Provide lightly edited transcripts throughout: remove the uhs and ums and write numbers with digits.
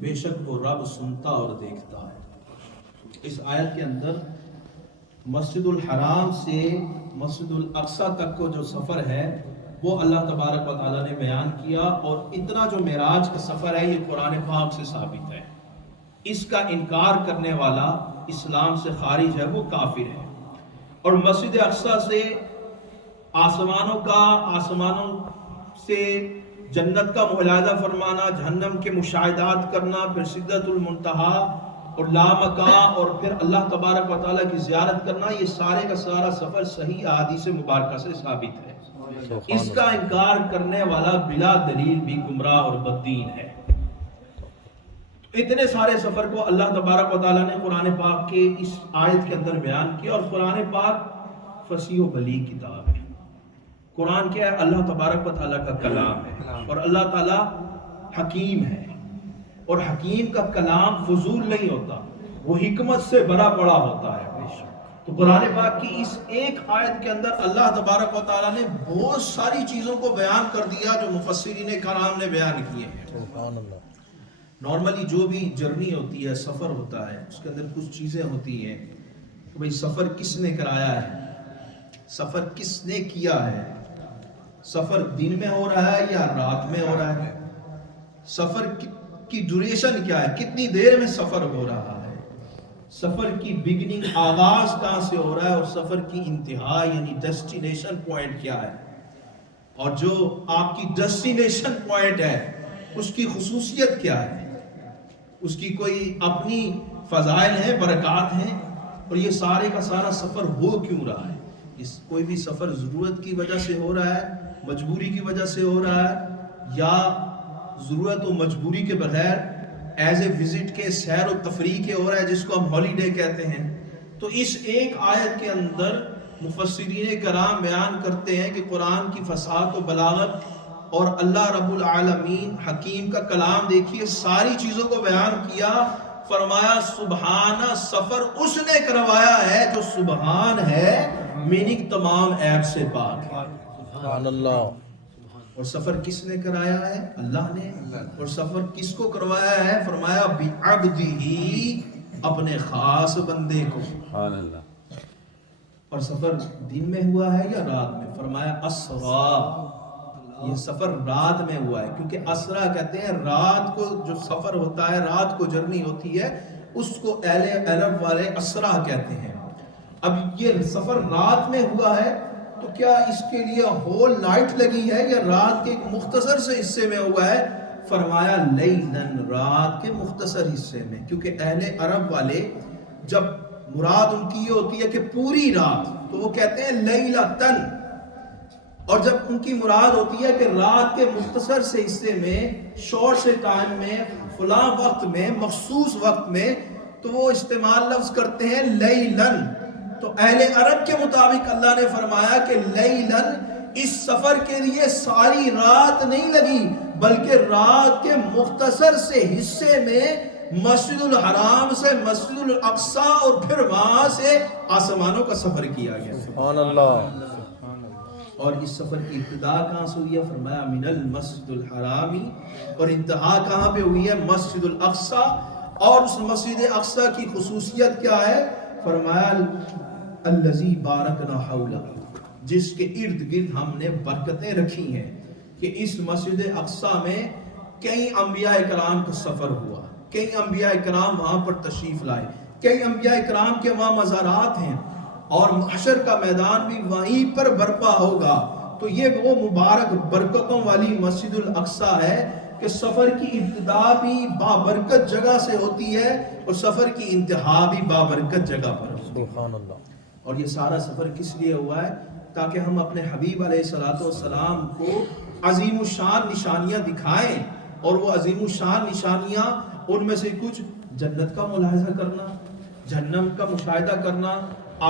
بے شک وہ رب سنتا اور دیکھتا ہے۔ اس آیت کے اندر مسجد الحرام سے مسجد الاقصی تک کو جو سفر ہے وہ اللہ تبارک و تعالیٰ نے بیان کیا، اور اتنا جو معراج کا سفر ہے یہ قرآن پاک سے ثابت ہے۔ اس کا انکار کرنے والا اسلام سے خارج ہے، وہ کافر ہے۔ اور مسجد اقصی سے آسمانوں سے جنت کا مشاہدہ فرمانا، جہنم کے مشاہدات کرنا، پھر سدرۃ المنتہا اور لامکاں، اور پھر اللہ تبارک و تعالیٰ کی زیارت کرنا، یہ سارے کا سارا سفر صحیح احادیث مبارکہ سے ثابت ہے۔ اس کا انکار کرنے والا بلا دلیل بھی گمراہ اور بددین ہے۔ اتنے سارے سفر کو اللہ تبارک و تعالیٰ نے قرآن پاک کے اس آیت کے اندر بیان کیا، اور قرآن پاک فصیح و بلیغ کتاب ہے۔ قرآن کیا ہے؟ اللہ تبارک و تعالیٰ کا کلام ہے، اور اللہ تعالیٰ حکیم ہے، اور حکیم کا کلام فضول نہیں ہوتا، وہ حکمت سے بھرا پڑا ہوتا ہے۔ تو قرآن پاک کی اس ایک آیت کے اندر اللہ تبارک و تعالیٰ نے بہت ساری چیزوں کو بیان کر دیا جو مفسرین کرام نے بیان کیے ہیں۔ سبحان اللہ۔ نارملی جو بھی جرنی ہوتی ہے، سفر ہوتا ہے، اس کے اندر کچھ چیزیں ہوتی ہیں کہ بھئی سفر کس نے کرایا ہے، سفر کس نے کیا ہے، سفر دن میں ہو رہا ہے یا رات میں ہو رہا ہے، سفر کی ڈیوریشن کیا ہے، کتنی دیر میں سفر ہو رہا ہے، سفر کی بگننگ آغاز کہاں سے ہو رہا ہے، اور سفر کی انتہا یعنی ڈیسٹینیشن پوائنٹ کیا ہے، اور جو آپ کی ڈیسٹینیشن پوائنٹ ہے اس کی خصوصیت کیا ہے، اس کی کوئی اپنی فضائل ہیں، برکات ہیں، اور یہ سارے کا سارا سفر ہو کیوں رہا ہے۔ کوئی بھی سفر ضرورت کی وجہ سے ہو رہا ہے، مجبوری کی وجہ سے ہو رہا ہے، یا ضرورت و مجبوری کے بغیر ایز اے وزٹ کے سیر و تفریح کے ہو رہا ہے، جس کو ہم ہالیڈے کہتے ہیں۔ تو اس ایک آیت کے اندر مفسرین کرام بیان کرتے ہیں کہ قرآن کی فصاحت و بلاغت اور اللہ رب العالمین حکیم کا کلام دیکھیے، ساری چیزوں کو بیان کیا، فرمایا سبحانہ، سفر اس نے کروایا ہے جو سبحان ہے، میننگ تمام عیب سے پاک ہے۔ سبحان اللہ۔ اور سفر کس نے کرایا ہے؟ اللہ نے۔ اور سفر کس کو کروایا ہے؟ فرمایا بعبدہ، اپنے خاص بندے کو۔ سبحان اللہ۔ اور سفر دن میں ہوا ہے یا رات میں؟ فرمایا اسرا، یہ سفر رات میں ہوا ہے، کیونکہ اسرا کہتے ہیں رات کو جو سفر ہوتا ہے، رات کو جرنی ہوتی ہے، اس کو اہل عرب والے اسرا کہتے ہیں۔ اب یہ سفر رات میں ہوا ہے تو کیا اس کے لیے ہول نائٹ لگی ہے یا رات کے ایک مختصر سے حصے میں ہوا ہے؟ فرمایا لیلن، رات کے مختصر حصے میں، کیونکہ اہل عرب والے جب مراد ان کی یہ ہوتی ہے کہ پوری رات، تو وہ کہتے ہیں لیلتن، اور جب ان کی مراد ہوتی ہے کہ رات کے مختصر سے حصے میں، شارٹ سے ٹائم میں، فلاں وقت میں، مخصوص وقت میں، تو وہ استعمال لفظ کرتے ہیں لیلن۔ تو اہل عرب کے مطابق اللہ نے فرمایا کہ لیلن، اس سفر کے لیے ساری رات نہیں لگی، بلکہ رات کے مختصر سے حصے میں مسجد الحرام سے مسجد الاقصی اور پھر وہاں سے آسمانوں کا سفر کیا گیا۔ سبحان اللہ۔ اور اس سفر کی ابتدا کہاں سے ہوئی ہے؟ فرمایا من المسجد الحرامی، اور انتہا کہاں پہ ہوئی ہے؟ مسجد الاقصی۔ اور اس مسجد اقصی کی خصوصیت کیا ہے؟ فرمایا الذی بارکنا حولہ، جس کے ارد گرد ہم نے برکتیں رکھی ہیں، کہ اس مسجد اقصی میں کئی انبیاء کرام کا سفر ہوا، کئی انبیاء کرام وہاں پر تشریف لائے، کئی انبیاء کرام کے وہاں مزارات ہیں، اور محشر کا میدان بھی وہیں پر برپا ہوگا۔ تو یہ وہ مبارک برکتوں والی مسجد الاقصی ہے کہ سفر کی ابتدا بھی بابرکت جگہ سے ہوتی ہے، اور سفر کی انتہا بھی بابرکت جگہ پر ہوتی ہے۔ سبحان اللہ۔ اور یہ سارا سفر کس لیے ہوا ہے؟ تاکہ ہم اپنے حبیب علیہ الصلوۃ والسلام کو عظیم الشان نشانیاں دکھائیں، اور وہ عظیم الشان نشانیاں، ان میں سے کچھ جنت کا ملاحظہ کرنا، جہنم کا مشاہدہ کرنا،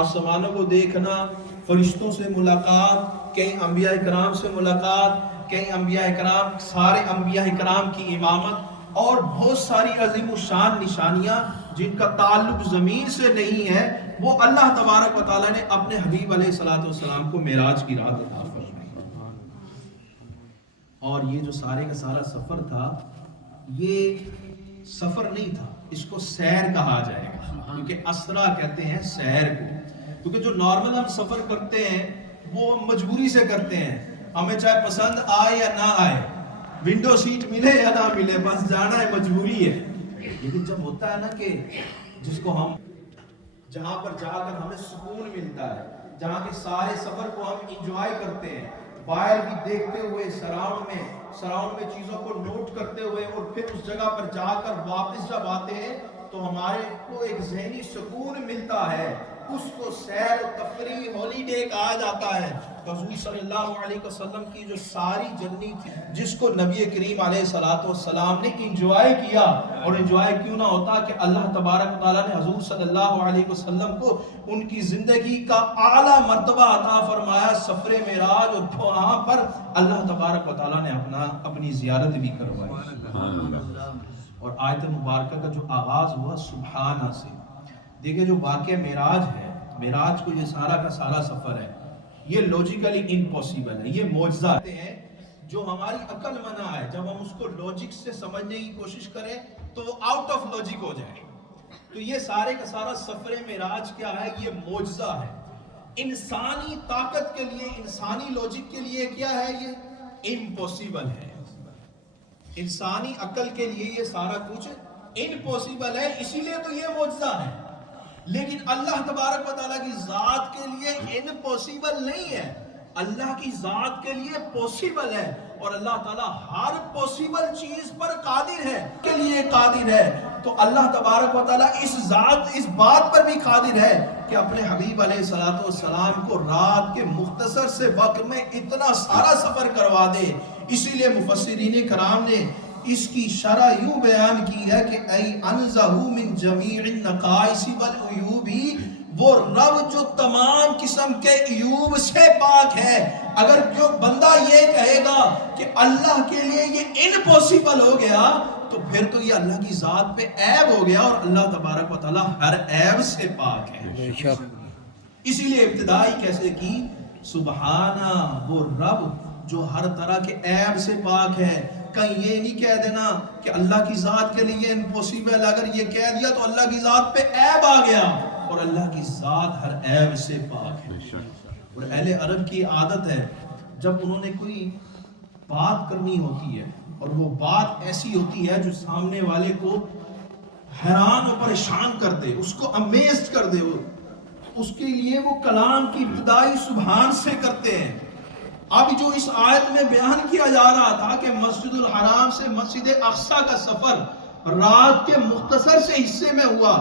آسمانوں کو دیکھنا، فرشتوں سے ملاقات، کئی انبیاء کرام سے ملاقات، کئی انبیاء کرام، سارے انبیاء کرام کی امامت، اور بہت ساری عظیم الشان نشانیاں جن کا تعلق زمین سے نہیں ہے، وہ اللہ تبارک و تعالیٰ نے اپنے حبیب علیہ الصلوۃ والسلام کو معراج کی رات عطا فرمائی۔ اور یہ جو سارے کا سارا سفر تھا، یہ سفر نہیں تھا، اس کو سیر کہا جائے گا، کیونکہ اسرا کہتے ہیں سیر کو، کیونکہ جو نارمل ہم سفر کرتے ہیں وہ مجبوری سے کرتے ہیں، ہمیں چاہے پسند آئے یا نہ آئے، ونڈو سیٹ ملے یا نہ ملے، بس جانا ہے، مجبوری ہے۔ لیکن جب ہوتا ہے نا کہ جس کو ہم جہاں پر جا کر ہمیں سکون ملتا ہے، جہاں کے سارے سفر کو ہم انجوائے کرتے ہیں، باہر بھی دیکھتے ہوئے، سراؤنڈ میں چیزوں کو نوٹ کرتے ہوئے، اور پھر اس جگہ پر جا کر واپس جب آتے ہیں تو ہمارے کو ایک ذہنی سکون ملتا ہے، اس کو سیر و تفریح ہالیڈے کہا جاتا ہے۔ حضور صلی اللہ علیہ وسلم کی جو ساری جرنی تھی، جس کو نبی کریم علیہ السلام نے انجوائے کیا، اور انجوائے کیوں نہ ہوتا کہ اللہ تبارک و تعالیٰ نے حضور صلی اللہ علیہ وسلم کو ان کی زندگی کا اعلیٰ مرتبہ عطا فرمایا، سفر معراج، اور وہاں پر اللہ تبارک و تعالیٰ نے اپنی زیارت بھی کروائی۔ اور آیت مبارکہ کا جو آغاز ہوا سبحانہ سے، دیکھیں جو واقعہ معراج ہے، معراج کو یہ سارا کا سارا سفر ہے، یہ لوجیکلی امپوسیبل ہے، یہ معجزہ ہے جو ہماری عقل منع ہے، جب ہم اس کو لوجک سے سمجھنے کی کوشش کریں تو وہ آؤٹ آف لوجک ہو جائے۔ تو یہ سارے کا سارا سفر معراج کیا ہے؟ یہ معجزہ ہے، انسانی طاقت کے لیے، انسانی لوجک کے لیے کیا ہے؟ یہ امپوسیبل ہے، انسانی عقل کے لیے یہ سارا کچھ امپوسیبل ہے، اسی لیے تو یہ معجزہ ہے۔ لیکن اللہ تبارک و تعالیٰ کی ذات کے لیے امپوسیبل نہیں ہے، اللہ کی ذات کے لیے پوسیبل ہے، اور اللہ تعالیٰ ہر پوسیبل چیز پر قادر ہے، کے لیے قادر ہے۔ تو اللہ تبارک و تعالیٰ اس بات پر بھی قادر ہے کہ اپنے حبیب علیہ السلام کو رات کے مختصر سے وقت میں اتنا سارا سفر کروا دے۔ اسی لیے مفسرین کرام نے اس کی شرح یوں بیان کی ہے کہ اَيْ أَنزَهُ مِن جَمِيعِ النَّقَائِصِ وَالْعُيُوبِ، وہ رب جو تمام قسم کے عیوب سے پاک ہے۔ اگر جو بندہ یہ کہے گا کہ اللہ کے لیے یہ امپوسیبل ہو گیا تو پھر تو یہ اللہ کی ذات پہ عیب ہو گیا، اور اللہ تبارک و تعالیٰ ہر عیب سے پاک ہے۔ بے شک۔ اسی لیے ابتدائی کیسے کی؟ سبحانہ، وہ رب جو ہر طرح کے عیب سے پاک ہے۔ کہیں یہ نہیں کہہ دینا کہ اللہ کی ذات کے لیے امپوسیبل، اگر یہ کہہ دیا تو اللہ کی ذات پہ عیب آ گیا، اور اللہ کی ذات ہر عیب سے پاک ہے۔ اور اہل عرب کی عادت ہے، جب انہوں نے کوئی بات کرنی ہوتی ہے اور وہ بات ایسی ہوتی ہے جو سامنے والے کو حیران و پریشان کر دے، اس کو امیزڈ کر دے، اس کے لیے وہ کلام کی ابتدائی سبحان سے کرتے ہیں۔ اب جو اس آیت میں بیان کیا جا رہا تھا کہ مسجد الحرام سے مسجد اقصی کا سفر رات کے مختصر سے حصے میں ہوا،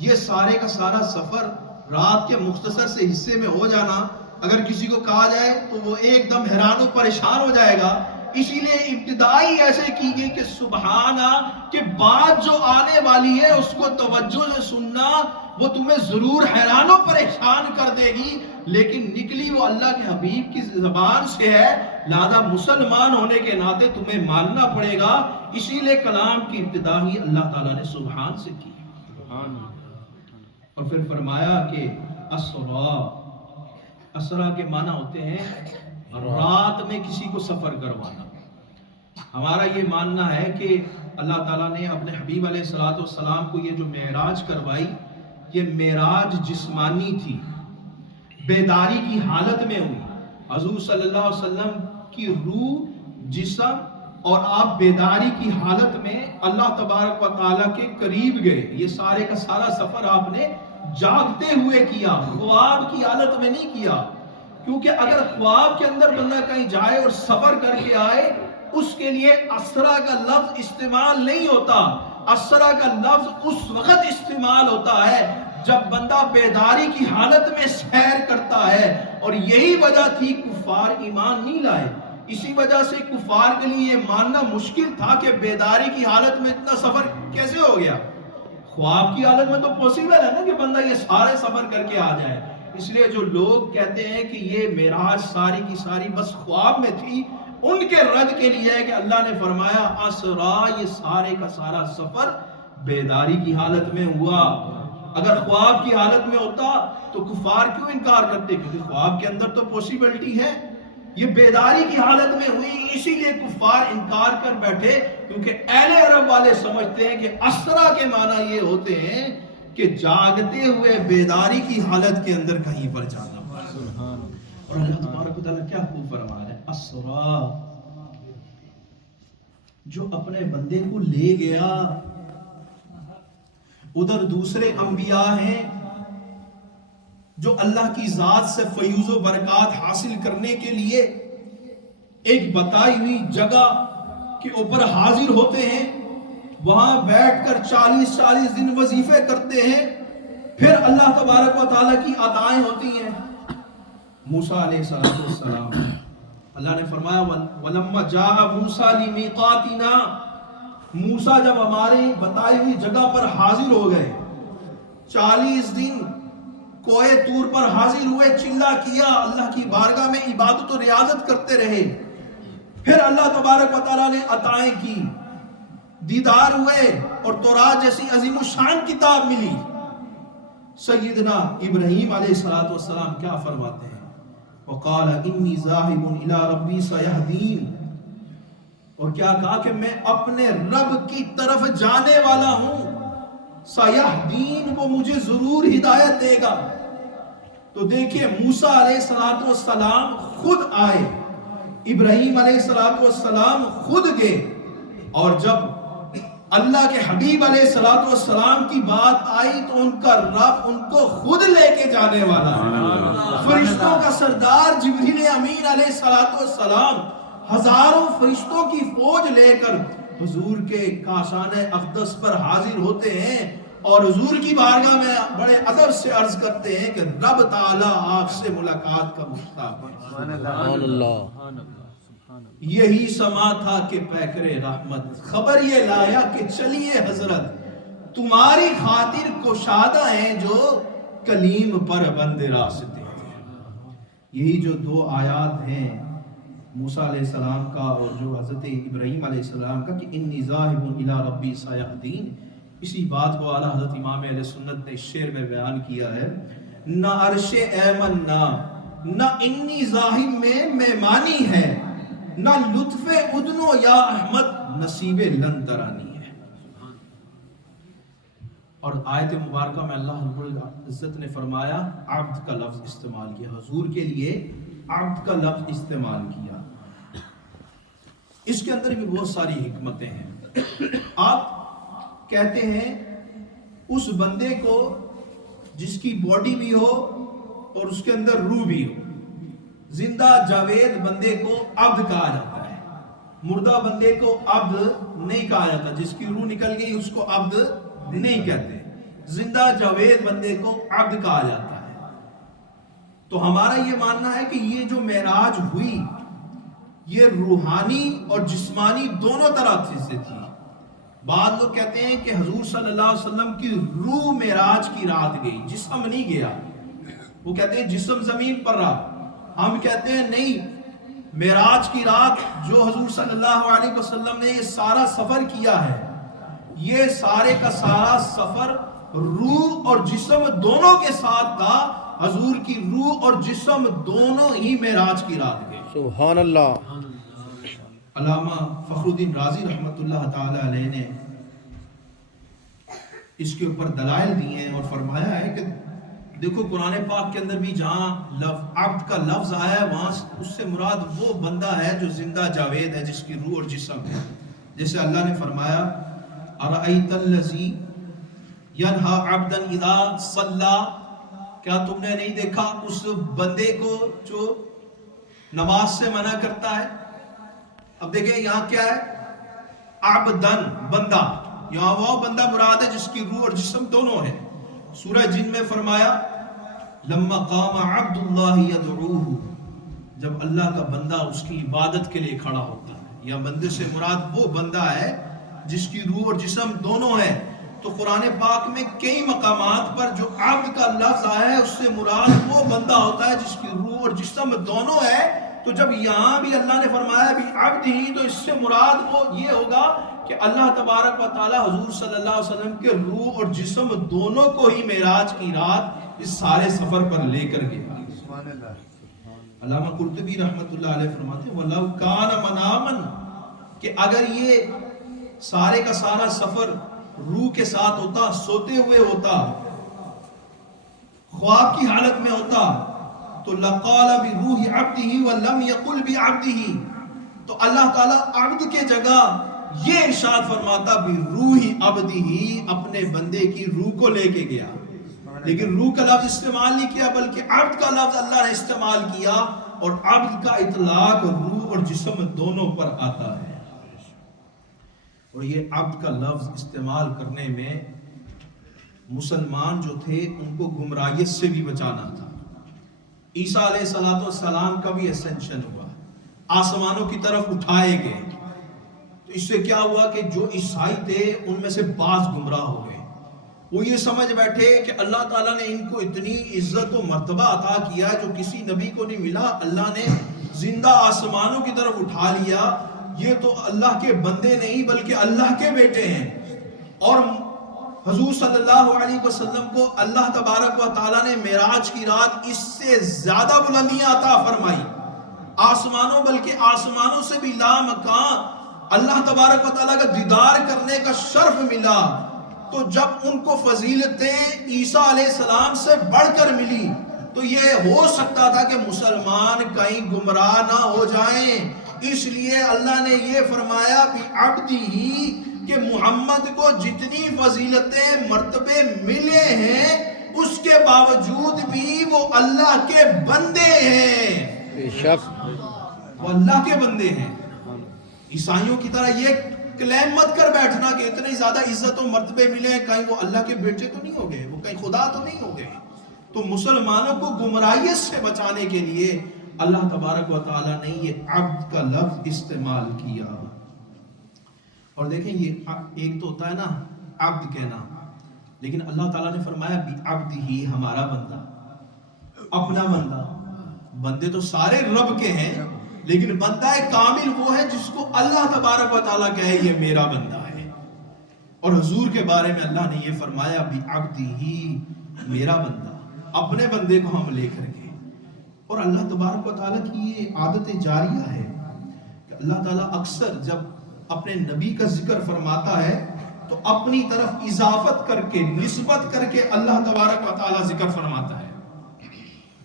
یہ سارے کا سارا سفر رات کے مختصر سے حصے میں ہو جانا اگر کسی کو کہا جائے تو وہ ایک دم حیران و پریشان ہو جائے گا۔ اسی لیے ابتدائی ایسے کی گئی کہ سبحانہ کے بعد جو آنے والی ہے اس کو توجہ سے سننا، وہ تمہیں ضرور حیران و پریشان کر دے گی، لیکن نکلی وہ اللہ کے حبیب کی زبان سے ہے، لہذا مسلمان ہونے کے ناطے تمہیں ماننا پڑے گا۔ اسی لیے کلام کی ابتدا ہی اللہ تعالیٰ نے سبحان سے کی، اور پھر فرمایا کہ اسرا کے معنی ہوتے ہیں رات میں کسی کو سفر کروانا۔ ہمارا یہ ماننا ہے کہ اللہ تعالیٰ نے اپنے حبیب علیہ السلام کو یہ جو معراج کروائی، یہ معراج جسمانی تھی، بیداری کی حالت میں ہوئی۔ حضور صلی اللہ علیہ وسلم کی روح، جسم اور آپ بیداری کی حالت میں اللہ تبارک و تعالیٰ کے قریب گئے۔ یہ سارے کا سارا سفر آپ نے جاگتے ہوئے کیا، خواب کی حالت میں نہیں کیا، کیونکہ اگر خواب کے اندر بندہ کہیں جائے اور سفر کر کے آئے، اس کے لیے اسرا کا لفظ استعمال نہیں ہوتا۔ اسرا کا لفظ اس وقت استعمال ہوتا ہے جب بندہ بیداری کی حالت میں سیر کرتا ہے، اور یہی وجہ تھی کفار ایمان نہیں لائے۔ اسی وجہ سے کفار کے لیے یہ ماننا مشکل تھا کہ بیداری کی حالت میں اتنا سفر کیسے ہو گیا۔ خواب کی حالت میں تو پوسیبل ہے نا کہ بندہ یہ سارے سفر کر کے آ جائے۔ اس لیے جو لوگ کہتے ہیں کہ یہ معراج ساری کی ساری بس خواب میں تھی، ان کے رد کے لیے ہے کہ اللہ نے فرمایا اسرا، یہ سارے کا سارا سفر بیداری کی حالت میں ہوا۔ اگر خواب کی حالت میں ہوتا تو کفار کیوں انکار کرتے؟ کیونکہ خواب کے اندر تو پوسیبلٹی ہے۔ یہ بیداری کی حالت میں ہوئی، اسی لیے کفار انکار کر بیٹھے، کیونکہ اہل عرب والے سمجھتے ہیں کہ اسرا کے معنی یہ ہوتے ہیں کہ جاگتے ہوئے بیداری کی حالت کے اندر کہیں پر جانا۔ اور اللہ تبارک و تعالیٰ کیا خوب فرما ہے، اسرا، جو اپنے بندے کو لے گیا۔ ادھر دوسرے انبیاء ہیں جو اللہ کی ذات سے فیوز و برکات حاصل کرنے کے لیے ایک بتائی ہوئی جگہ کے اوپر حاضر ہوتے ہیں، وہاں بیٹھ کر 40 دن وظیفے کرتے ہیں، پھر اللہ تبارک و تعالیٰ کی عطائیں ہوتی ہیں۔ موسیٰ علیہ السلام، اللہ نے فرمایا وَلَمَّا جَاءَ مُوسَىٰ لِمِيقَاتِنَا، موسیٰ جب ہماری بتائی ہوئی جگہ پر حاضر ہو گئے، 40 دن کوہ طور پر حاضر ہوئے، چلا کیا، اللہ کی بارگاہ میں عبادت و ریاضت کرتے رہے، پھر اللہ تبارک و تعالیٰ نے عطائیں کی، دیدار ہوئے اور تورات جیسی عظیم الشان کتاب ملی۔ سیدنا ابراہیم علیہ السلام کیا فرماتے ہیں، وقال انی ذاہب الی ربی سیہدین، اور کیا کہا کہ میں اپنے رب کی طرف جانے والا ہوں، سیہدین، وہ مجھے ضرور ہدایت دے گا۔ تو دیکھیے موسیٰ علیہ السلام خود آئے، ابراہیم علیہ السلام خود گئے، اور جب اللہ کے حبیب علیہ السلام کی بات آئی تو ان کا رب ان کو خود لے کے جانے والا ہے۔ فرشتوں کا سردار جبریل امین علیہ السلام ہزاروں فرشتوں کی فوج لے کر حضور کے کاشان اقدس پر حاضر ہوتے ہیں، اور حضور کی بارگاہ میں بڑے ادب سے عرض کرتے ہیں کہ رب تعالیٰ آپ سے ملاقات کا مشتاق ہے۔ سبحان اللہ۔ یہی سما تھا کہ پیکر رحمت خبر یہ لایا کہ چلیے حضرت، تمہاری خاطر کشادہ ہیں جو کلیم پر بند راستے ہیں۔ یہی جو 2 آیات ہیں موسیٰ علیہ السلام کا اور جو حضرت ابراہیم علیہ السلام کا کہ انی ذاہب الی ربی سیہدین، اسی بات کو اعلیٰ حضرت امام اہل سنت نے اس شعر میں بیان کیا ہے، نہ عرش ایمن نہ انی ذاہب میں مہمانی ہے، نہ لطف ادنو یا احمد نصیب لن ترانی ہے۔ اور آیت مبارکہ میں اللہ رب العزت نے فرمایا، عبد کا لفظ استعمال کیا، حضور کے لیے عبد کا لفظ استعمال کیا۔ اس کے اندر بھی بہت ساری حکمتیں ہیں۔ آپ کہتے ہیں اس بندے کو جس کی باڈی بھی ہو اور اس کے اندر روح بھی ہو، زندہ جاوید بندے کو عبد کہا جاتا ہے، مردہ بندے کو عبد نہیں کہا جاتا، جس کی روح نکل گئی اس کو عبد نہیں کہتے، زندہ جاوید بندے کو عبد کہا جاتا ہے۔ تو ہمارا یہ ماننا ہے کہ یہ جو معراج ہوئی یہ روحانی اور جسمانی دونوں طرح سے تھی۔ بعض لوگ کہتے ہیں کہ حضور صلی اللہ علیہ وسلم کی روح معراج کی رات گئی، جسم نہیں گیا، وہ کہتے ہیں جسم زمین پر رہا، ہم کہتے ہیں نہیں، معراج کی رات جو حضور صلی اللہ علیہ وسلم نے یہ سارا سفر کیا ہے، یہ سارے کا سارا سفر روح اور جسم دونوں کے ساتھ تھا، حضور کی روح اور جسم دونوں ہی معراج کی رات گئے۔ سبحان اللہ۔ علامہ فخر الدین رازی رحمۃ اللہ تعالی علیہ نے اس کے اوپر دلائل دیے ہیں اور فرمایا ہے کہ دیکھو قرآن پاک کے اندر بھی جہاں عبد کا لفظ آیا ہے وہاں اس سے مراد وہ بندہ ہے جو زندہ جاوید ہے، جس کی روح اور جسم ہے۔ جیسے اللہ نے فرمایا ارأیت الذی ینہا عبدا اذا صلی، کیا تم نے نہیں دیکھا اس بندے کو جو نماز سے منع کرتا ہے؟ اب دیکھیں یہاں کیا ہے، عبدن، بندہ، یہاں وہ بندہ مراد ہے جس کی روح اور جسم دونوں ہے۔ سورہ جن میں فرمایا لما قام عبد اللہ یدعوہ، جب اللہ کا بندہ اس کی عبادت کے لیے کھڑا ہوتا ہے، یا بندے سے مراد وہ بندہ ہے جس کی روح اور جسم دونوں ہے۔ تو قرآن پاک میں کئی مقامات پر جو عبد کا لفظ آیا ہے اس سے مراد وہ بندہ ہوتا ہے جس کی روح اور جسم دونوں ہے۔ تو جب یہاں بھی اللہ نے فرمایا بھی عبد ہی، تو اس سے مراد وہ یہ ہوگا کہ اللہ تبارک و تعالی حضور صلی اللہ علیہ وسلم کے روح اور جسم دونوں کو ہی معراج کی رات اس سارے سفر پر لے کر گیا۔ علامہ قرطبی رحمۃ اللہ علیہ فرماتے ہیں وَلَوْ كَانَ مَنَامًا، کہ اگر یہ سارے کا سارا سفر روح کے ساتھ ہوتا، سوتے ہوئے ہوتا، خواب کی حالت میں ہوتا، تو لَقَالَ بِرُوحِ عَبْدِهِ وَلَمْ يَقُلْ بِعَبْدِهِ، تو اللہ تعالیٰ عبد کے جگہ یہ ارشاد فرماتا بِرُوحِ عَبْدِهِ، اپنے بندے کی روح کو لے کے گیا، لیکن روح کا لفظ استعمال نہیں کیا بلکہ عبد کا لفظ اللہ نے استعمال کیا، اور عبد کا اطلاق روح اور جسم دونوں پر آتا ہے۔ اور یہ عبد کا لفظ استعمال کرنے میں مسلمان جو تھے ان کو گمراہیت سے بھی بچانا تھا۔ عیسیٰ علیہ السلام کا بھی اسینشن ہوا، آسمانوں کی طرف اٹھائے گئے، تو اس سے کیا ہوا کہ جو عیسائی تھے ان میں سے بعض گمراہ ہو گئے، وہ یہ سمجھ بیٹھے کہ اللہ تعالیٰ نے ان کو اتنی عزت و مرتبہ عطا کیا جو کسی نبی کو نہیں ملا، اللہ نے زندہ آسمانوں کی طرف اٹھا لیا، یہ تو اللہ کے بندے نہیں بلکہ اللہ کے بیٹے ہیں۔ اور حضور صلی اللہ علیہ وسلم کو اللہ تبارک و تعالیٰ نے معراج کی رات اس سے زیادہ بلندیاں عطا فرمائی، آسمانوں بلکہ آسمانوں سے بھی لامکان اللہ تبارک و تعالیٰ کا دیدار کرنے کا شرف ملا۔ تو جب ان کو فضیلتیں عیسیٰ علیہ السلام سے بڑھ کر ملی تو یہ ہو سکتا تھا کہ مسلمان کہیں گمراہ نہ ہو جائیں، اس لیے اللہ نے یہ فرمایا بِعَبْدِهِ کہ محمد کو جتنی فضیلتیں مرتبے ملے ہیں اس کے باوجود بھی وہ اللہ کے بندے ہیں، بے شک وہ اللہ کے بندے ہیں۔ عیسائیوں کی طرح یہ کلیم مت کر بیٹھنا کہ اتنی زیادہ عزت و مرتبے ملے ہیں، کہیں وہ اللہ کے بیٹے تو نہیں ہو گئے، وہ کہیں خدا تو نہیں ہو گئے۔ تو مسلمانوں کو گمراہیت سے بچانے کے لیے اللہ تبارک و تعالیٰ نے یہ عبد کا لفظ استعمال کیا۔ اور دیکھیں یہ ایک تو ہوتا ہے نا عبد کہنا، لیکن اللہ تعالیٰ نے فرمایا بعبدہ، ہمارا بندہ، اپنا بندہ۔ بندے تو سارے رب کے ہیں، لیکن بندہ کامل وہ ہے جس کو اللہ تبارک و تعالیٰ کہے یہ میرا بندہ ہے۔ اور حضور کے بارے میں اللہ نے یہ فرمایا بعبدہ، میرا بندہ، اپنے بندے کو ہم لے کر گئے۔ اور اللہ تبارک و تعالیٰ کی یہ عادت جاریہ ہے کہ اللہ تعالیٰ اکثر جب اپنے نبی کا ذکر فرماتا ہے تو اپنی طرف اضافت کر کے، نسبت کر کے اللہ تبارک و تعالیٰ ذکر فرماتا ہے۔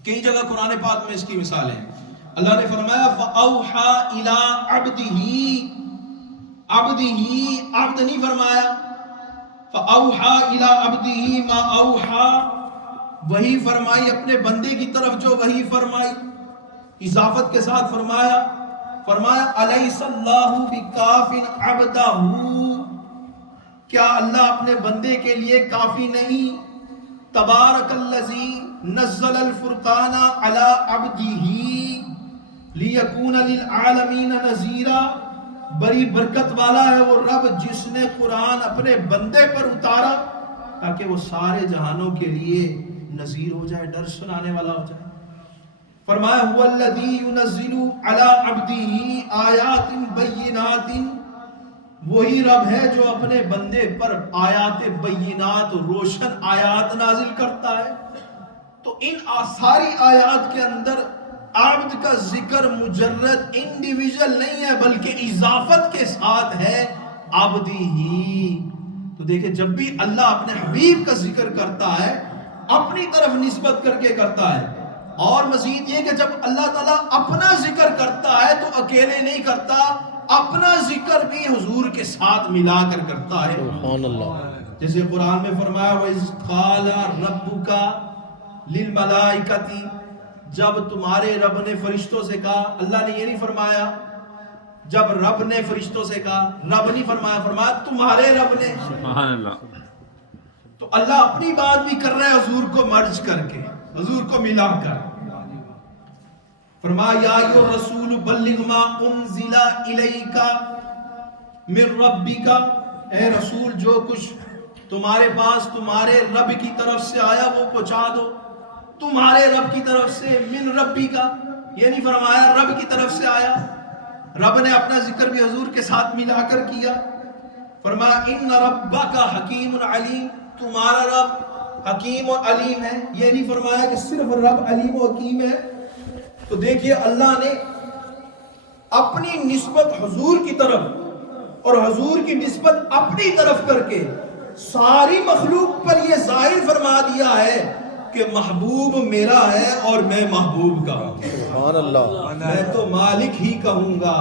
کئی جگہ قرآن پاک میں اس کی مثال ہے۔ اللہ نے فرمایا فَأَوْحَى إِلَىٰ عَبْدِهِ، عبدہ، عبد نہیں فرمایا، فَأَوْحَى إِلَىٰ عَبْدِهِ مَا أَوْحَى، وہی فرمائی اپنے بندے کی طرف جو وہی فرمائی، اضافت کے ساتھ فرمایا أَلَيْسَ اللَّهُ بِكَافٍ عَبْدَهُ، کیا اللہ اپنے بندے کے لیے کافی نہیں؟ تبارک الذی نزل الفرقان علی عبدہ لیکون للعالمین نذیرا، بڑی برکت والا ہے وہ رب جس نے قرآن اپنے بندے پر اتارا تاکہ وہ سارے جہانوں کے لیے نذیر ہو جائے، ڈر سنانے والا ہو جائے۔ فرمایا هو الذی ينزل علی عبدہ آیات بینات، وہی رب ہے جو اپنے بندے پر آیات بینات، روشن آیات نازل کرتا ہے۔ تو ان ساری آیات کے اندر عبد کا ذکر مجرد انڈیویژل نہیں ہے بلکہ اضافت کے ساتھ ہے عبدی ہی۔ تو دیکھیں جب بھی اللہ اپنے حبیب کا ذکر کرتا ہے اپنی طرف نسبت کر کے کرتا ہے، اور مزید یہ کہ جب اللہ تعالیٰ اپنا ذکر کرتا ہے تو اکیلے نہیں کرتا، اپنا ذکر بھی حضور کے ساتھ ملا کر کرتا ہے۔ سبحان اللہ۔ جیسے قرآن میں فرمایا وَإِذْ قَالَ رَبُّكَ لِلْمَلَائِكَةِ، جب تمہارے رب نے فرشتوں سے کہا، اللہ نے یہ نہیں فرمایا جب رب نے فرشتوں سے کہا، رب نہیں فرمایا، فرمایا تمہارے رب نے۔ سبحان اللہ۔ تو اللہ اپنی بات بھی کر رہا ہے حضور کو مرج کر کے، حضور کو ملا کر۔ فرمایا یا ایھا الرسول بلغ ما انزل الیک من ربک، اے رسول جو کچھ تمہارے پاس تمہارے رب کی طرف سے آیا وہ پہنچا دو۔ تمہارے رب کی طرف سے، من ربی کا یہ نہیں فرمایا رب کی طرف سے آیا، رب نے اپنا ذکر بھی حضور کے ساتھ ملا کر کیا۔ فرمایا ان ربک حکیم علیم، تمہارا رب حکیم اور علیم ہے، یہ نہیں فرمایا کہ صرف رب علیم و حکیم ہے۔ تو دیکھیے اللہ نے اپنی نسبت حضور کی طرف اور حضور کی نسبت اپنی طرف کر کے ساری مخلوق پر یہ ظاہر فرما دیا ہے کہ محبوب میرا ہے اور میں محبوب کا ہوں. سبحان اللہ. میں تو مالک ہی کہوں گا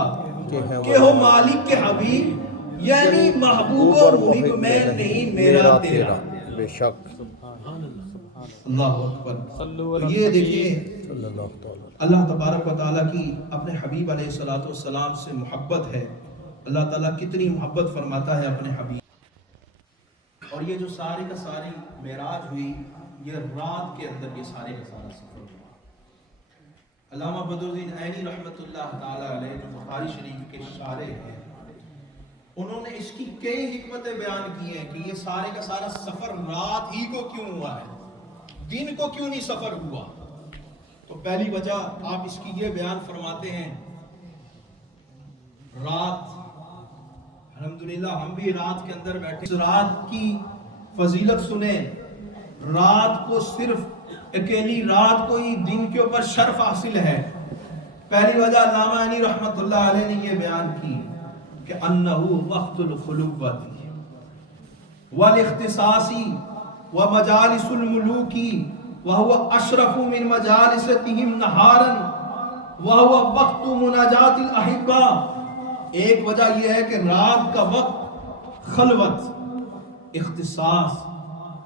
کہ ہو مالک کے حبیب، یعنی محبوب و محب میں نہیں، میرا تیرا. بے شک. اللہ اکبر. تو یہ دیکھیے صلی اللہ تعالی. اللہ تبارک و تعالیٰ کی اپنے حبیب علیہ الصلوۃ والسلام سے محبت ہے. اللہ تعالیٰ کتنی محبت فرماتا ہے اپنے حبیب. اور یہ جو سارے کا ساری معراج ہوئی، یہ رات کے اندر یہ سارے کا سارا سفر ہوا. علامہ بدر الدین عینی رحمۃ اللہ تعالیٰ علیہ جو بخاری شریف کے شارح ہیں، انہوں نے اس کی کئی حکمتیں بیان کی ہیں کہ یہ سارے کا سارا سفر رات ہی کو کیوں ہوا ہے، دن کو کیوں نہیں سفر ہوا. تو پہلی وجہ آپ اس کی یہ بیان فرماتے ہیں، رات، الحمدللہ ہم بھی رات کے اندر بیٹھے، رات کی فضیلت سنیں. رات کو صرف اکیلی رات کو ہی دن کے اوپر شرف حاصل ہے. پہلی وجہ علامہ عینی رحمت اللہ علیہ نے یہ بیان کی کہ انہو وقت الخلوت والاختصاصی ومجالس الملوکی وہو اشرف من مجالستہم نہارا وہو وقت مناجات الاحبہ. ایک وجہ یہ ہے کہ رات کا وقت خلوت، اختصاص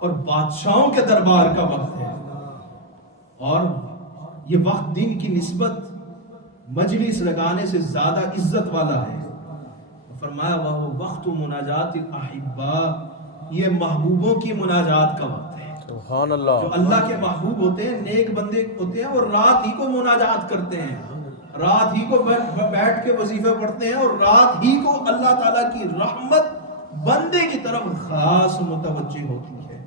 اور بادشاہوں کے دربار کا وقت ہے، اور یہ وقت دن کی نسبت مجلس لگانے سے زیادہ عزت والا ہے. فرمایا وہ وقت مناجات الاحبہ، یہ محبوبوں کی مناجات کا وقت ہے. سبحان اللہ. جو اللہ کے محبوب ہوتے ہیں، نیک بندے ہوتے ہیں، اور رات ہی کو مناجات کرتے ہیں، رات ہی کو بیٹھ کے وظیفے پڑھتے ہیں، اور رات ہی کو اللہ تعالیٰ کی رحمت بندے کی طرف خاص متوجہ ہوتی ہے.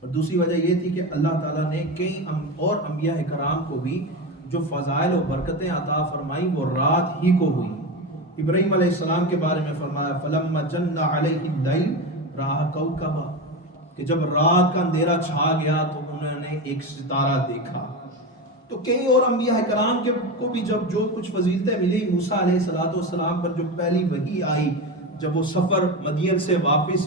اور دوسری وجہ یہ تھی کہ اللہ تعالیٰ نے کئی اور انبیاء کرام کو بھی جو فضائل و برکتیں عطا فرمائی وہ رات ہی کو ہوئی. ابراہیم علیہ السلام کے بارے میں فرمایا فلما جن علیہ اللیل رأى کوکبا، کہ جب رات کا اندھیرا چھا گیا تو انہوں نے ایک ستارہ دیکھا. تو کئی اور انبیاء کرام کو بھی جب جو کچھ فضیلتیں ملی، موسیٰ علیہ السلام پر جو پہلی وحی آئی، جب وہ سفر مدین سے واپس